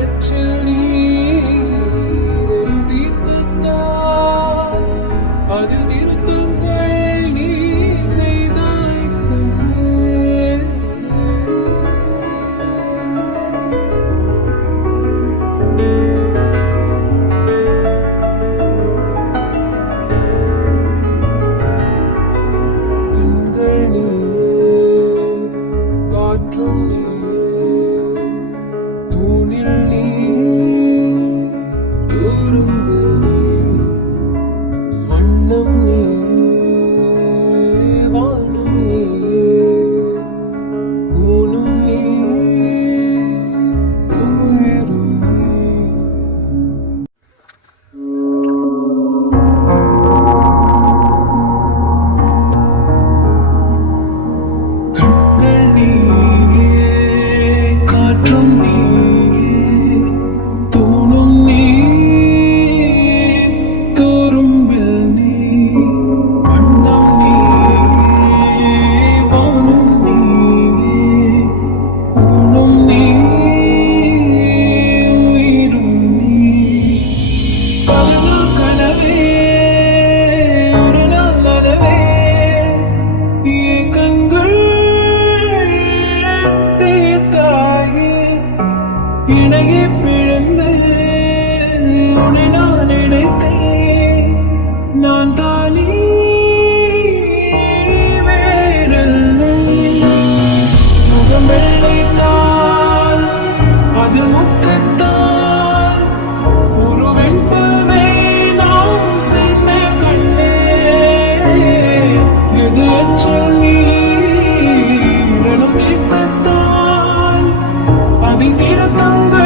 எச்சில் நீரும் தீர்த்தத்தால் அது திருத்தங்கள் நீ செய்தாய் கண்ணே. கண்கள் நீ காற்றும் நீ தூணில் நீ துரும்பில் நீ வண்ணம் நீ வானம் நீ ஊனும் நீ உயிரும் நீ. கண்கள் நீயே காற்றும் நீயே தூணும் நீ துரும்பில் நீ வண்ணம் நீயே வானம் நீயே ஊனும் நீ உயிரும் நீ. பகல் கனவே ஒரு நாள் நனவே கண்கள் தீர்த்தாயே இணையை பிழந்து உன்னை நான் நினைத்தேன். நான் தானே வேறல்லை. முகம் வெள்ளைத்தான் அது முத்தத்தான் ஒரு வெண்பமே நாம் சேர்ந்த கண்ணே. எது எச்சில் நீரும் தீர்த்தத்தான் அதில் தீர்த்தங்கள்